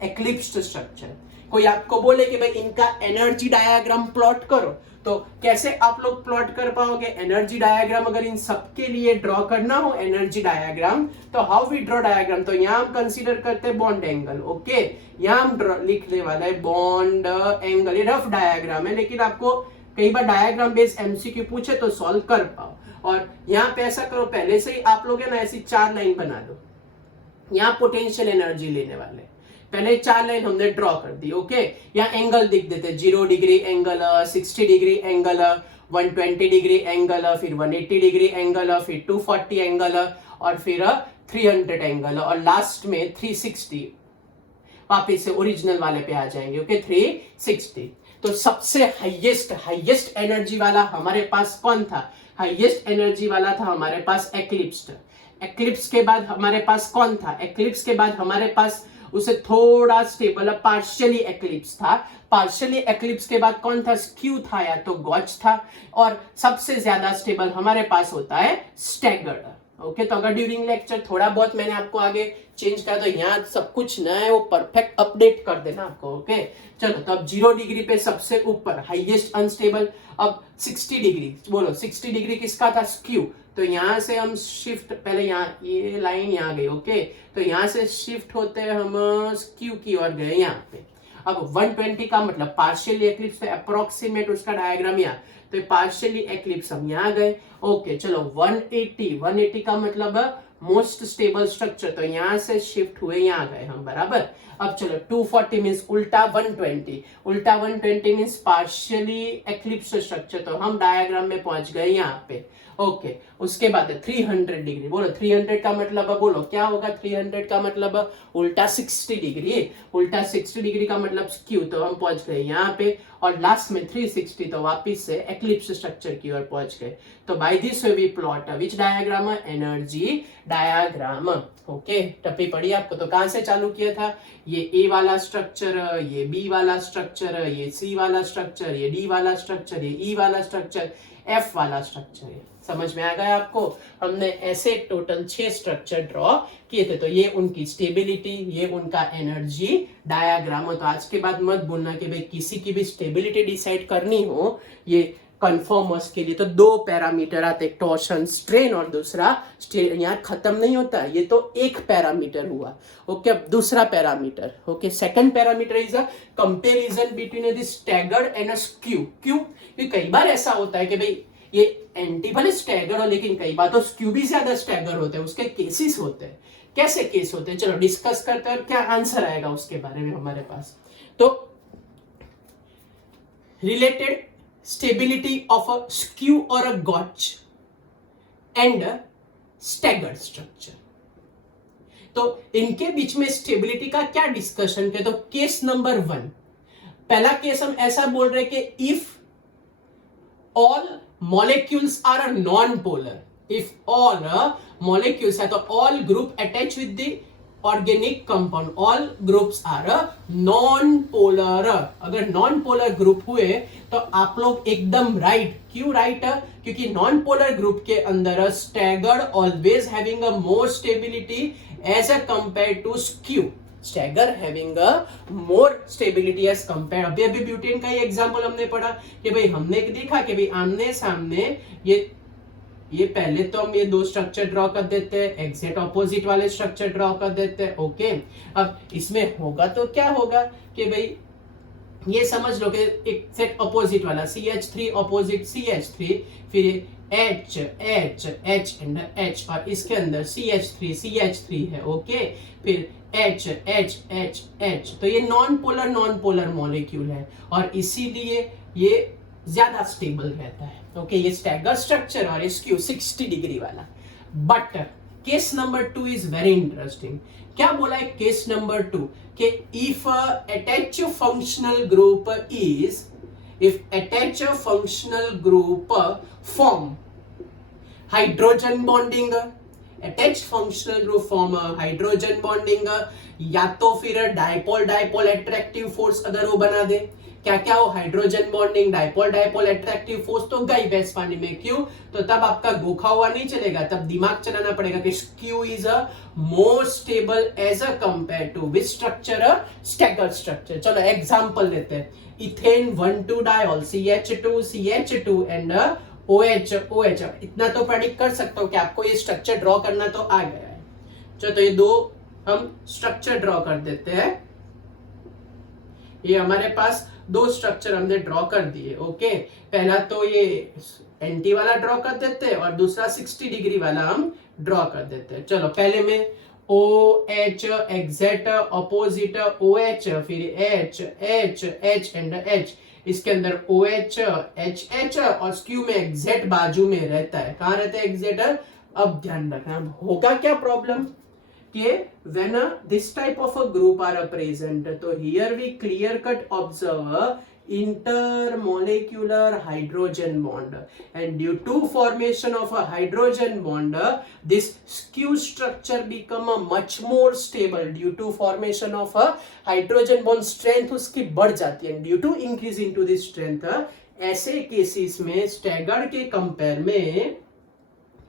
eclipsed structure। कोई आपको बोले कि भाई इनका एनर्जी डायग्राम प्लॉट करो, तो कैसे आप लोग प्लॉट कर पाओगे एनर्जी डायग्राम? अगर इन सबके लिए ड्रॉ करना हो एनर्जी डायग्राम, तो हाउ वी ड्रॉ डायग्राम? तो यहाँ हम कंसीडर करते हैं बॉन्ड एंगल। ओके, यहाँ हम लिखने वाला है बॉन्ड एंगल। ये रफ डायग्राम है, लेकिन आपको कई बार डायग्राम बेस्ड एमसीक्यू पूछे तो सॉल्व कर पाओ। और यहाँ पे ऐसा करो, पहले से ही आप लोग है ना ऐसी 4 लाइन बना दो। यहाँ पोटेंशियल एनर्जी लेने वाले, पहले 4 लाइन हमने ड्रॉ कर दी। ओके, यहाँ एंगल लिख देते, 0 degree angle, 60 degree angle, 120 degree angle, फिर 180 डिग्री एंगल, फिर 240 एंगल, और फिर 300 एंगल, और लास्ट में 360। वापिस से ओरिजिनल वाले पे आ जाएंगे। ओके, 360। तो सबसे हाईएस्ट एनर्जी वाला हमारे पास कौन था? हाईएस्ट एनर्जी वाला था हमारे पास एक्लिप्स। एक्लिप्स के बाद हमारे पास कौन था? एक्लिप्स के बाद हमारे पास उसे थोड़ा स्टेबल पार्शियली एक्लिप्स था। पार्शियली एक्लिप्स के बाद कौन था? स्क्यू था या तो गॉच था। और सबसे ज्यादा स्टेबल हमारे पास होता है स्टैगर्ड। ओके, तो अगर ड्यूरिंग लेक्चर थोड़ा बहुत मैंने आपको आगे चेंज करा तो यहाँ सब कुछ नया है, वो परफेक्ट अपडेट कर देना आपको। ओके, चलो, तो अब 0 डिग्री पे सबसे ऊपर हाईएस्ट अनस्टेबल। अब 60 डिग्री, बोलो 60 डिग्री किसका था? स्क्यू। तो यहां से हम शिफ्ट, पहले यहाँ ये लाइन यहाँ गई। ओके, तो यहां से शिफ्ट होते हैं हम स्क्यू की ओर गए यहाँ पे। अब 120 का मतलब पार्शियली एक्लिप्स पे अप्रोक्सीमेट उसका डायग्राम यहाँ, तो पार्शियली एक्लिप्स हम यहाँ गए। ओके, चलो 180 का मतलब मोस्ट स्टेबल स्ट्रक्चर, तो यहां से शिफ्ट हुए यहाँ गए हम, बराबर। अब चलो 240 मींस उल्टा 120, उल्टा 120 मींस पार्शियली एक्लिप्स स्ट्रक्चर, तो हम डायग्राम में पहुंच गए यहाँ पे। ओके, उसके बाद 300 डिग्री, बोलो 300 का मतलब बोलो क्या होगा? 300 का मतलब उल्टा 60 डिग्री, उल्टा 60 डिग्री का मतलब स्क्यू, तो हम पहुंच गए यहाँ पे। और लास्ट में 360, तो वापिस से एक्लिप्स स्ट्रक्चर की ओर पहुंच गए। तो by this way we plot which diagram? Energy diagram. Okay, टप्पी पड़ी आपको? तो कहां से चालू किया था? ये ए वाला स्ट्रक्चर, ये बी वाला स्ट्रक्चर, ये सी वाला स्ट्रक्चर, ये डी वाला स्ट्रक्चर, ये ई वाला स्ट्रक्चर, एफ वाला स्ट्रक्चर है। समझ में आ गया आपको? हमने ऐसे टोटल 6 स्ट्रक्चर ड्रॉ किए थे। तो ये उनकी स्टेबिलिटी, ये उनका एनर्जी डायग्राम। तो आज के बाद मत बोलना कि भाई किसी की भी स्टेबिलिटी डिसाइड करनी हो ये कन्फर्मर्स के लिए तो 2 पैरामीटर आते, टॉर्शन स्ट्रेन, और दूसरा यहाँ खत्म नहीं होता, ये तो एक पैरामीटर हुआ। ओके, अब दूसरा parameter. Okay, second parameter is a comparison between the staggered and a skew. क्यों? क्योंकि कई बार ऐसा होता है कि भाई ये एंटी भले स्टैगर हो, लेकिन कई बार तो स्क्यू भी ज्यादा स्टैगर होते हैं, उसके केसेस होते हैं। कैसे केस होते हैं? चलो डिस्कस करते हैं और क्या आंसर आएगा उसके बारे में हमारे पास। तो related stability of a skew और अ गॉच एंड स्टैगर्ड स्ट्रक्चर, तो इनके बीच में स्टेबिलिटी का क्या डिस्कशन किया? तो केस नंबर 1, पहला केस हम ऐसा बोल रहे कि if all molecules are non-polar, if all molecules है तो all group attach with the organic compound, all groups are non-polar। अगर non-polar group हुए तो आप लोग एकदम राइट। क्यों राइट? क्योंकि non-polar group के अंदर staggered always having a more stability as a compared to skew, stagger having more stability as compare. अभी ब्यूटेन का ही एग्जांपल हमने पढ़ा कि भाई हमने देखा कि भाई आमने सामने ये पहले तो हम ये 2 स्ट्रक्चर ड्रॉ कर देते हैं, एग्जैक्ट ऑपोजिट वाले स्ट्रक्चर ड्रॉ कर देते हैं। ओके, अब इसमें होगा तो क्या होगा कि भाई ये समझ लो कि एग्जैक्ट ऑपोजिट वाला CH3 ऑपोजिट CH3, फिर H H H and H, और इसके अंदर CH3 है। ओके, फिर H H H H, तो ये नॉन पोलर मॉलिक्यूल है और इसीलिए ये ज्यादा स्टेबल रहता है। ओके, ये स्टैगर स्ट्रक्चर और स्क्यू 60 डिग्री वाला। But case number 2 is very interesting. क्या बोला है केस नंबर 2? कि if attach functional group form hydrogen bonding, attach functional group form hydrogen bonding, या तो फिर डाइपोल अट्रैक्टिव फोर्स अगर वो बना दे, क्या क्या हो, hydrogen bonding, dipole dipole attractive force तो गई भैंस पानी में। क्यों? तो तब आपका गोखा हुआ नहीं चलेगा, तब दिमाग चलाना पड़ेगा कि skew is a more stable as a compare to which structure, staggered structure. चलो एग्जांपल लेते हैं, ethane 1,2 diol CH2 and OH। इतना तो प्रेडिक्ट कर सकता हूं कि आपको ये स्ट्रक्चर ड्रॉ करना तो आ गया है। चलो तो ये दो हम स्ट्रक्चर ड्रॉ कर देते हैं। ये हमारे पास दो स्ट्रक्चर हमने ड्रॉ कर दिए। ओके, पहला तो ये एंटी वाला ड्रॉ कर देते हैं और दूसरा 60 डिग्री वाला हम ड्रॉ कर देते हैं। चलो पहले में OH एग्जैक्ट अपोजिट OH, फिर H एंड H। इसके अंदर OH HH और स्क्यू में एग्जैक्ट बाजू में रहता है। कहां रहता है एग्जैक्ट? अब ध्यान रखना, होगा क्या प्रॉब्लम कि when this type of a group are present, तो here we clear cut observe intermolecular hydrogen bond, and due to formation of a hydrogen bond this skew structure become a much more stable due to formation of a hydrogen bond, strength उसकी बढ़ जाती है, and due to increase into this strength ऐसे केसेस में स्टैगर्ड के कंपेयर में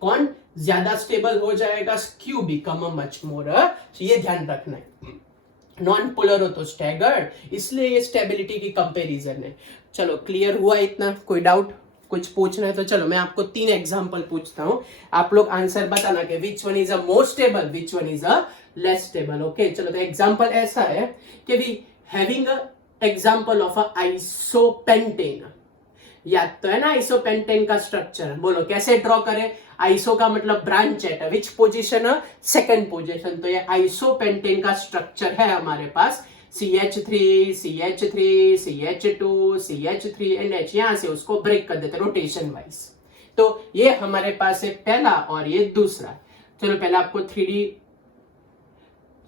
कौन ज्यादा स्टेबल हो जाएगा? Skew become much more. ये ध्यान रखना है, नॉन पोलर हो तो स्टैगर्ड, इसलिए ये स्टेबिलिटी की कंपैरिजन है। चलो क्लियर हुआ इतना? कोई डाउट, कुछ पूछना है तो चलो मैं आपको 3 एग्जांपल पूछता हूं, आप लोग आंसर बताना कि which one is a more stable, which one is a less stable. Okay चलो, तो एग्जांपल ऐसा है कि we having a example of a isopentane. याद तो है ना आइसोपेंटेन का स्ट्रक्चर? बोलो कैसे ड्रॉ करें? आइसो का मतलब branch at which position? Second position. तो ये आइसोपेंटेन का स्ट्रक्चर है हमारे पास, CH3 CH3 CH2 CH3 and H। यहां से उसको ब्रेक कर देते रोटेशन वाइज। तो ये हमारे पास है पहला और ये दूसरा। चलो पहले आपको 3D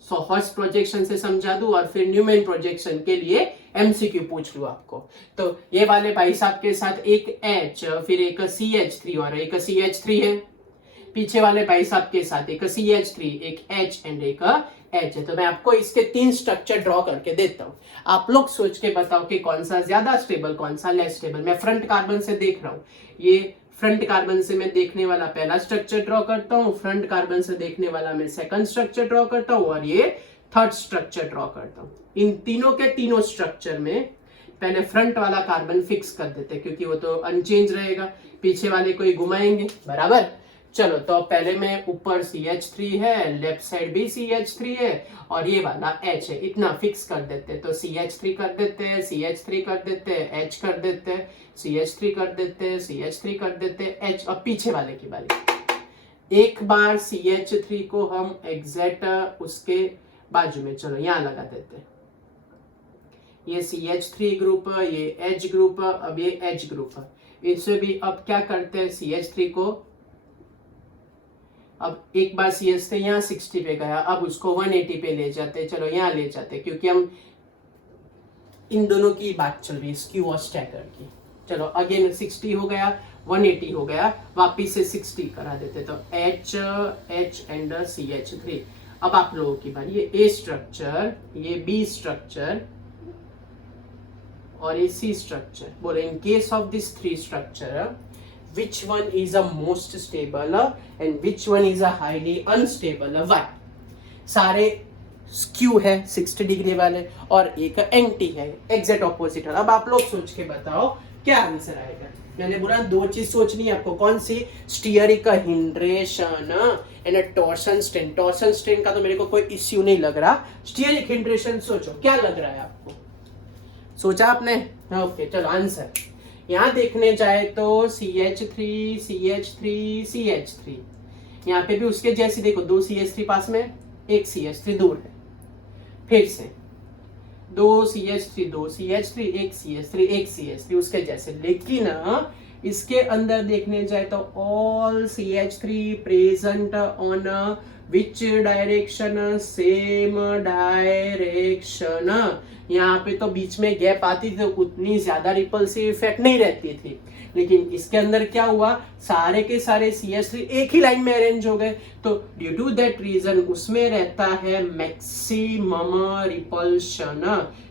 हॉर्स प्रोजेक्शन से समझा दूं और फिर न्यूमैन प्रोजेक्शन के लिए MCQ पूछ लूं आपको। तो ये वाले भाई साहब के साथ एक H, फिर एक CH3 और एक CH3 है। पीछे वाले भाई साहब के साथ एक CH3, एक H एंड एक H है। तो मैं आपको इसके 3 स्ट्रक्चर ड्रॉ करके देता हूं, आप लोग सोच के बताओ कि कौन सा ज्यादा स्टेबल, कौन सा लेस स्टेबल। मैं फ्रंट कार्बन से देख रहा हूं, ये फ्रंट कार्बन से मैं देखने वाला पहला स्ट्रक्चर ड्रॉ करता हूं, फ्रंट कार्बन से देखने वाला मैं सेकंड स्ट्रक्चर ड्रॉ करता हूं और ये थर्ड स्ट्रक्चर ड्रॉ करता हूं। इन तीनों के तीनों स्ट्रक्चर में पहले फ्रंट वाला कार्बन फिक्स कर देते क्योंकि वो तो अनचेंज रहेगा, पीछे वाले को ही घुमाएंगे, बराबर। चलो तो पहले में ऊपर CH3 है, लेफ्ट साइड भी CH3 है और ये वाला H है, इतना फिक्स कर देते। तो CH3 कर देते हैं, CH3 कर देते हैं, H कर देते हैं, CH3 कर देते हैं, CH3 कर देते हैं, H। और पीछे वाले की बारी, एक बार CH3 को हम एग्जैक्ट उसके बाजू में, चलो यहां लगा देते हैं। ये CH3 ग्रुप, ये H ग्रुप, अब ये H ग्रुप। इससे भी अब क्या करते हैं, CH3 को अब एक बार CH3 यहाँ 60 पे गया, अब उसको 180 पे ले जाते, चलो यहाँ ले जाते, क्योंकि हम इन दोनों की बात चल रही है, स्क्यू और स्टैगर की। चलो अगेन 60 हो गया, 180 हो गया, वापिस से 60 करा देते। तो H एंड CH3। अब आप लोगों की बात, ये A स्ट्रक्चर, ये B स्ट्रक्चर और ये C स्ट्रक्चर। बोलो in case of this 3 structure which one is a most stable and which one is a highly unstable? Why? सारे स्क्यू है 60 डिग्री वाले और एक एंटी है एग्जैक्ट ऑपोजिट। अब आप लोग सोच के बताओ क्या आंसर आएगा। मैंने बोला 2 चीज सोचनी है आपको, कौन सी? Steric hindrance and torsion strain. Torsion strain का तो मेरे को कोई इश्यू नहीं लग रहा, स्टीयरिक हिंड्रेशन सोचो क्या लग रहा है आपको, सोचा आपने? ओके चलो आंसर यहां देखने जाए तो CH3 CH3 CH3, यहाँ पे भी उसके जैसे देखो 2 CH3 पास में, एक CH3 दूर है, फिर से 2 CH3 2 CH3, एक CH3 एक CH3 उसके जैसे। लेकिन इसके अंदर देखने जाए तो all CH3 present on which direction, same direction. यहाँ पे तो बीच में गैप आती थी तो उतनी ज्यादा रिपल्सिव इफेक्ट नहीं रहती थी, लेकिन इसके अंदर क्या हुआ, सारे के सारे CH3 एक ही लाइन में अरेंज हो गए, तो ड्यू टू दैट रीजन उसमें रहता है मैक्सिमम रिपल्शन।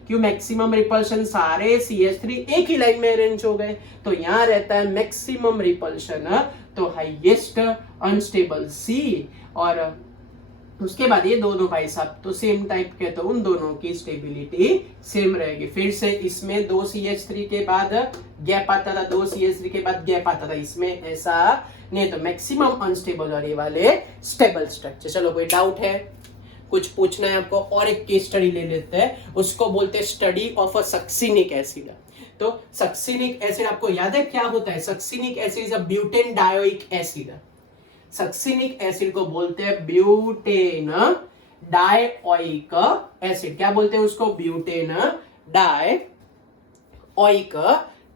क्यों मैक्सिमम रिपल्शन, सारे CH3 एक ही लाइन में अरेंज हो गए, तो यहाँ रहता है मैक्सिमम रिपल्शन, तो हाईएस्ट अनस्टेबल C। और उसके बाद ये दोनों भाई साहब तो सेम टाइप के, तो उन दोनों की स्टेबिलिटी सेम रहेगी। फिर से इसमें 2 CH3 के बाद गैप आता था, 2 CH3 के बाद गैप आता था, इसमें ऐसा नहीं, तो मैक्सिमम अनस्टेबल और ये वाले स्टेबल स्ट्रक्चर। चलो कोई डाउट है, कुछ पूछना है आपको? और एक केस स्टडी ले लेते हैं, उसको बोलते हैं study of a succinic acid. तो सक्सिनिक एसिड आपको याद है क्या होता है? Succinic acid is a butane dioic acid. Succinic acid को बोलते हैं ब्यूटेन डायोइक एसिड। क्या बोलते हैं उसको? Butane dioic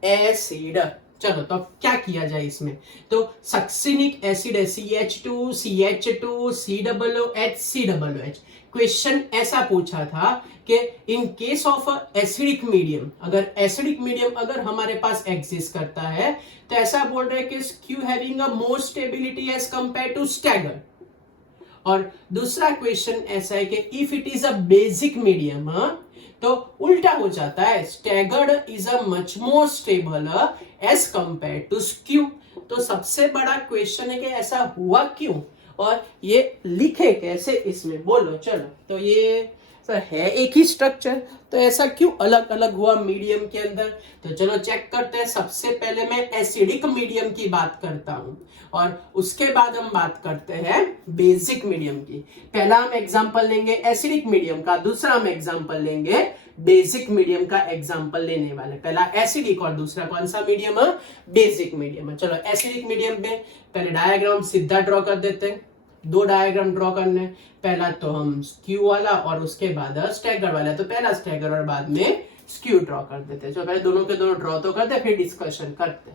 acid. चलो तो अब क्या किया जाए इसमें? तो सक्सिनिक एसिड है CH2 CH2 COOH COOH। Question ऐसा पूछा था कि in case of acidic medium, अगर एसिडिक मीडियम अगर हमारे पास एग्जिस्ट करता है तो ऐसा बोल रहे हैं कि Q having a more stability as compare to stagger. और दूसरा क्वेश्चन ऐसा है कि if it is a basic medium, तो उल्टा हो जाता है, staggered is a much more stable as compare to skew. तो सबसे बड़ा क्वेश्चन है कि ऐसा हुआ क्यों और ये लिखे कैसे इसमें, बोलो। चलो तो ये है एक ही स्ट्रक्चर, तो ऐसा क्यों अलग अलग हुआ मीडियम के अंदर? तो चलो चेक करते हैं। सबसे पहले मैं एसिडिक मीडियम की बात करता हूं और उसके बाद हम बात करते हैं बेसिक मीडियम की। पहला हम एग्जांपल लेंगे एसिडिक मीडियम का, दूसरा हम एग्जांपल लेंगे बेसिक मीडियम का एग्जांपल लेने वाले। पहला एसिडिक और दूसरा कौन सा मीडियम है? बेसिक मीडियम है। चलो एसिडिक मीडियम में पहले डायग्राम सीधा ड्रॉ कर देते हैं। 2 डायग्राम ड्रॉ करने, पहला तो हम स्क्यू वाला और उसके बाद स्टैगर वाला। तो पहला स्टैगर और बाद में स्क्यू ड्रॉ कर देते हैं। चलो पहले दोनों के दोनों ड्रॉ तो करते, फिर डिस्कशन करते।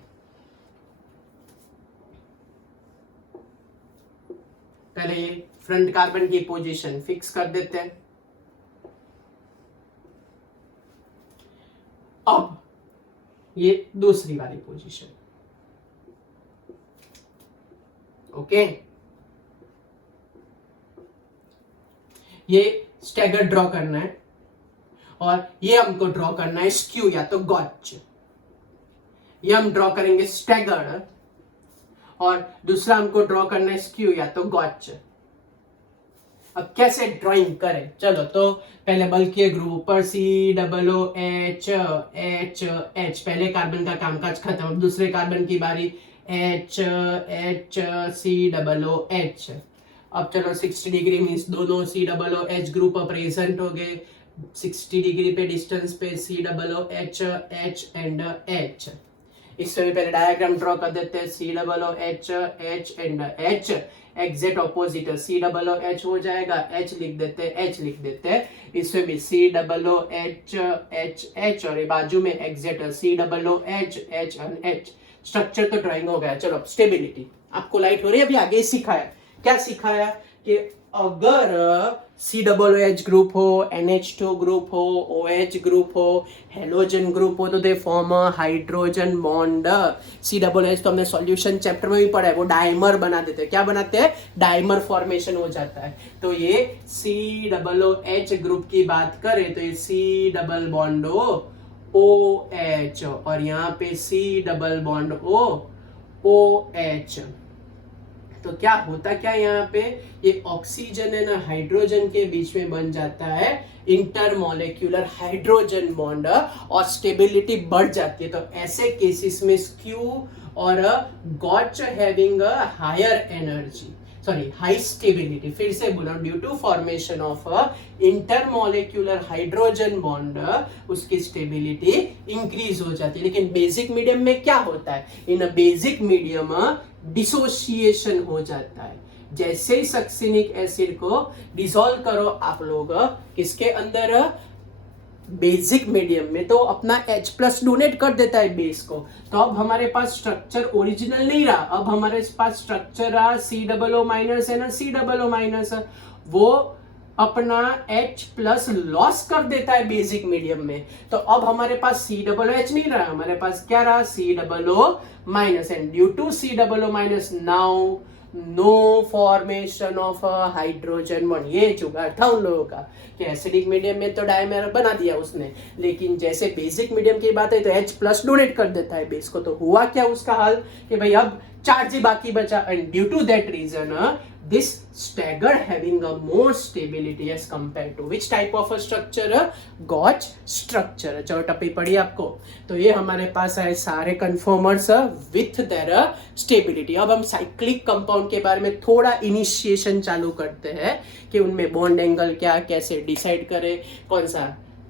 पहले ये फ्रंट कार्बन की पोजीशन फिक्स कर देते हैं। अब ये दूसरी वाली पोजीशन, ओके। ये स्टैगर ड्रॉ करना है और ये हमको ड्रॉ करना है स्क्यू या तो गॉच। ये हम ड्रॉ करेंगे स्टैगर और दूसरा हमको ड्रॉ करना है स्क्यू या तो गॉच। अब कैसे ड्राइंग करें? चलो तो पहले बल्कि ग्रुप पर COOH H, पहले कार्बन का कामकाज खत्म, अब दूसरे कार्बन की बारी H COOH। अब चलो 60 डिग्री मीन्स दोनों COOH ग्रुप प्रेजेंट हो गए। 60 डिग्री पे डिस्टेंस पे COOH H एंड H। इससे भी पहले डायग्राम ड्रॉ कर देते हैं। COOH H and H exact opposite, COOH हो जाएगा, H लिख देते हैं। इसमें भी COOH H और ये बाजू में exact COOH H and H। Structure तो ड्राइंग हो गया। चलो स्टेबिलिटी आपको लाइट हो रही है, अभी आगे सिखाया। क्या सिखाया कि अगर COOH ग्रुप हो, NH2 ग्रुप हो, OH ग्रुप हो, हेलोजन ग्रुप हो, तो they form hydrogen bond. COOH तो हमने सॉल्यूशन चैप्टर में भी पढ़ा है, वो डाइमर बना देते हैं। क्या बनाते हैं? डाइमर फॉर्मेशन हो जाता है। तो ये COOH ग्रुप की बात करें तो ये C डबल बॉन्ड OH और यहाँ पे C डबल बॉन्ड OH। तो क्या होता क्या यहाँ पे, ये ऑक्सीजन है ना हाइड्रोजन के बीच में बन जाता है इंटरमोलेक्युलर हाइड्रोजन बॉन्ड और स्टेबिलिटी बढ़ जाती है। तो ऐसे केसेस में स्क्यू और gauche having higher energy, sorry high stability, फिर से बोला, due to formation of intermolecular hydrogen bond उसकी स्टेबिलिटी इंक्रीज हो जाती है। लेकिन बेसिक मीडियम में क्या होता है? इन बेसिक मीडियम डिसोसिएशन हो जाता है। जैसे ही सक्सिनिक एसिड को डिसॉल्व करो आप लोग किसके अंदर, बेसिक मीडियम में तो अपना H प्लस डोनेट कर देता है बेस को, तो अब हमारे पास स्ट्रक्चर ओरिजिनल नहीं रहा, अब हमारे पास स्ट्रक्चर रहा COO माइनस है ना, COO माइनस, वो अपना H प्लस लॉस कर देता है बेसिक मीडियम में, तो अब हमारे पास COOH नहीं रहा, हमारे पास क्या रहा, COO minus, and due to COO minus now no formation of hydrogen bond. ये जुगाड़ था उन लोगों का कि एसिडिक मीडियम में तो डायमर बना दिया उसने, लेकिन जैसे बेसिक मीडियम की बात है तो H प्लस डोनेट कर देता है बेस को, तो हुआ क्या उसका हाल कि भाई अब चार्ज ही बाकी बचा, and due to that reason this stagger having a more stability as compared to which type of a structure, Gauge structure। चलो टप्पी पड़ी आपको, तो ये हमारे पास है सारे कन्फर्मर्स विथ देयर स्टेबिलिटी। अब हम साइक्लिक कंपाउंड के बारे में थोड़ा इनिशिएशन चालू करते हैं कि उनमें बॉन्ड एंगल क्या, कैसे डिसाइड करें, कौन सा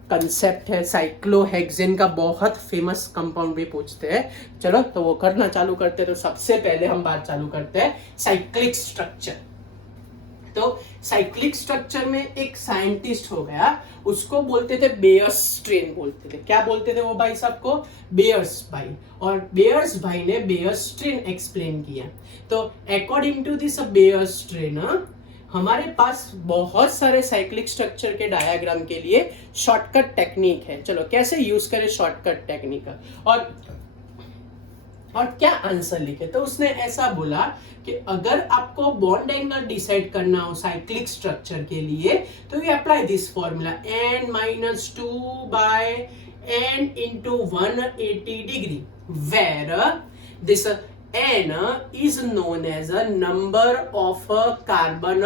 कंसेप्ट है। साइक्लोहेक्सेन का बहुत फेमस कंपाउंड भी पूछते हैं, चलो तो वो करना चालू करते हैं। तो सबसे पहले हम बात चालू करते हैं साइक्लिक स्ट्रक्चर। तो साइक्लिक स्ट्रक्चर में एक साइंटिस्ट हो गया, उसको बोलते थे बेयर्स स्ट्रेन बोलते थे। क्या बोलते थे वो भाई साहब को, बेयर्स भाई, और बेयर्स भाई ने बेयर्स स्ट्रेन एक्सप्लेन किया। तो according to this Baeyer's strain हमारे पास बहुत सारे साइक्लिक स्ट्रक्चर के डायग्राम के लिए शॉर्टकट टेक्निक है। चलो कैसे यूज करें शॉर्टकट टेक्निक, और क्या आंसर लिखे। तो उसने ऐसा बोला कि अगर आपको बॉन्ड एंगल डिसाइड करना हो साइक्लिक स्ट्रक्चर के लिए तो you apply this formula n-2 by n into 180 degree, where this n is known as a number of a carbon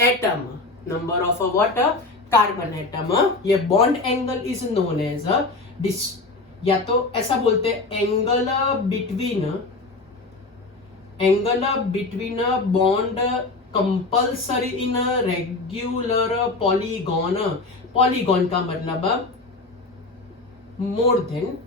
atom, number of a what, carbon atom। ये bond angle is known as a या तो ऐसा बोलते हैं angle between bond compulsory in regular polygon. Polygon का मतलब मोर देन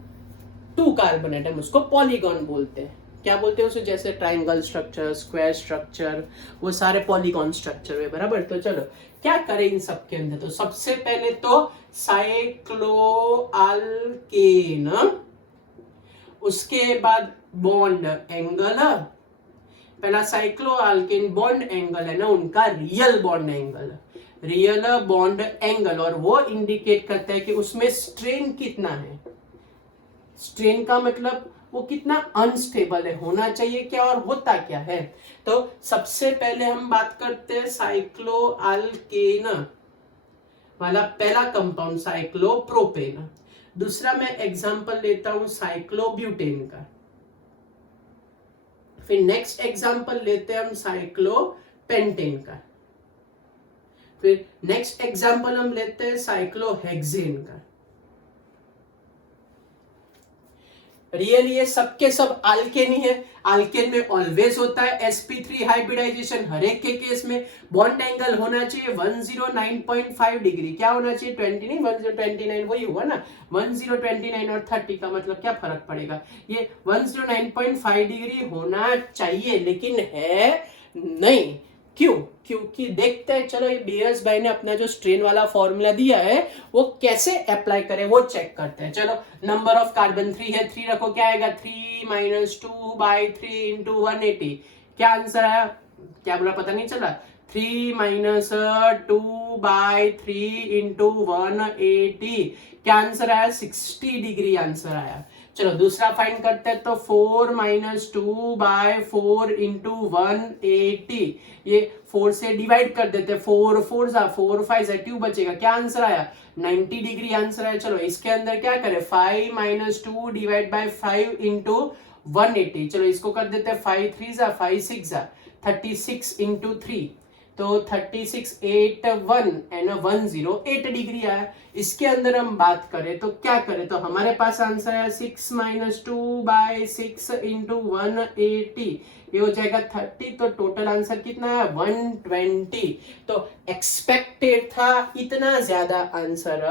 2 कार्बन एटम, उसको पॉलीगॉन बोलते हैं। क्या बोलते हैं उसे, जैसे ट्राइंगल स्ट्रक्चर, स्क्वायर स्ट्रक्चर, वो सारे पॉलीगॉन स्ट्रक्चर है, बराबर। तो चलो क्या करें इन सब के अंदर, तो सबसे पहले तो साइक्लोअल्केन, उसके बाद बॉन्ड एंगल, पहला साइक्लोअल्केन बॉन्ड एंगल है ना उनका रियल बॉन्ड एंगल, और वो इंडिकेट करता है कि उसमें स्ट्रेन कितना है। स्ट्रेन का मतलब वो कितना अनस्टेबल है, होना चाहिए क्या और होता क्या है। तो सबसे पहले हम बात करते हैं साइक्लोअल्केन वाला पहला कंपाउंड साइक्लोप्रोपेन। दूसरा मैं एग्जांपल लेता हूं साइक्लोब्यूटेन का। फिर नेक्स्ट एग्जांपल लेते हैं हम साइक्लोपेंटेन का। फिर नेक्स्ट एग्जांपल हम लेते हैं साइक्लोहेक्सेन का। रियली ये सबके सब अल्केन ही है। अल्केन में ऑलवेज होता है sp3 हाइब्रिडाइजेशन, हर एक के केस में बॉन्ड एंगल होना चाहिए 109.5 डिग्री। क्या होना चाहिए 20 नहीं 1029, वही हुआ ना 1029 और 30 का मतलब क्या फर्क पड़ेगा, ये 109.5 डिग्री होना चाहिए, लेकिन है नहीं। क्यों, क्योंकि देखते हैं, चलो ये बेयर्स भाई ने अपना जो स्ट्रेन वाला फॉर्मूला दिया है वो कैसे अप्लाई करें वो चेक करते हैं। चलो नंबर ऑफ कार्बन 3 है, 3 रखो, क्या आएगा 3 - 2 by 3 into 180। क्या आंसर आया, क्या बोला पता नहीं चला, 3 - 2 by 3 into 180। क्या आंसर आया 60 डिग्री आंसर आया। चलो दूसरा फाइंड करते हैं, तो 4 - 2 by 4 into 180, ये 4 से डिवाइड कर देते हैं, 4 4 5 2 बचेगा। क्या आंसर आया 90 डिग्री आंसर आया। चलो इसके अंदर क्या करें 5 - 2 डिवाइड बाय 5 into 180। चलो इसको कर देते हैं 5 3 5 6 36 into 3, तो 36 8 1 एंड 108 डिग्री आया। इसके अंदर हम बात करें तो क्या करें, तो हमारे पास आंसर है 6 - 2 by 6 into 180, ये हो जाएगा 30। तो टोटल आंसर कितना है 120। तो एक्सपेक्टेड था इतना ज्यादा आंसर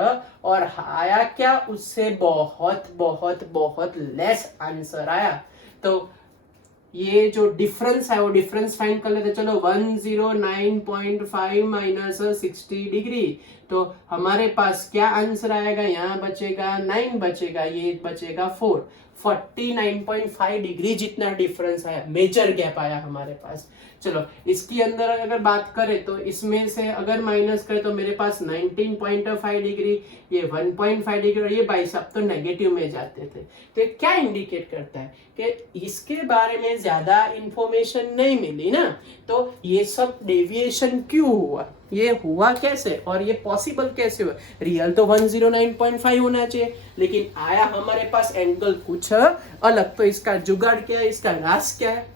और आया क्या, उससे बहुत बहुत बहुत लेस आंसर आया। तो ये जो डिफरेंस है वो डिफरेंस फाइंड कर लेते। चलो 109.5 माइनस 60 डिग्री, तो हमारे पास क्या आंसर आएगा, यहाँ बचेगा 9 बचेगा, ये बचेगा 4। 49.5 डिग्री जितना डिफरेंस आया, मेजर गैप आया हमारे पास। चलो इसकी अंदर अगर बात करें तो इसमें से अगर माइनस करें तो मेरे पास 19.5 डिग्री, ये 1.5 डिग्री और ये भाई साहब तो नेगेटिव में जाते थे। तो ये क्या इंडिकेट करता है कि इसके बारे में ज्यादा इंफॉर्मेशन नहीं मिली ना, तो ये सब डेविएशन क्यों हुआ, ये हुआ कैसे और ये पॉसिबल कैसे हुआ। रियल तो 109.5 होना चाहिए, लेकिन आया हमारे पास एंगल कुछ अलग। तो इसका जुगाड़ क्या है, इसका राज क्या है।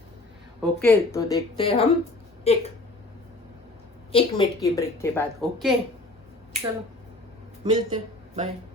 ओके, तो देखते हैं हम एक मिनट की ब्रेक के बाद। ओके चलो मिलते हैं, बाय।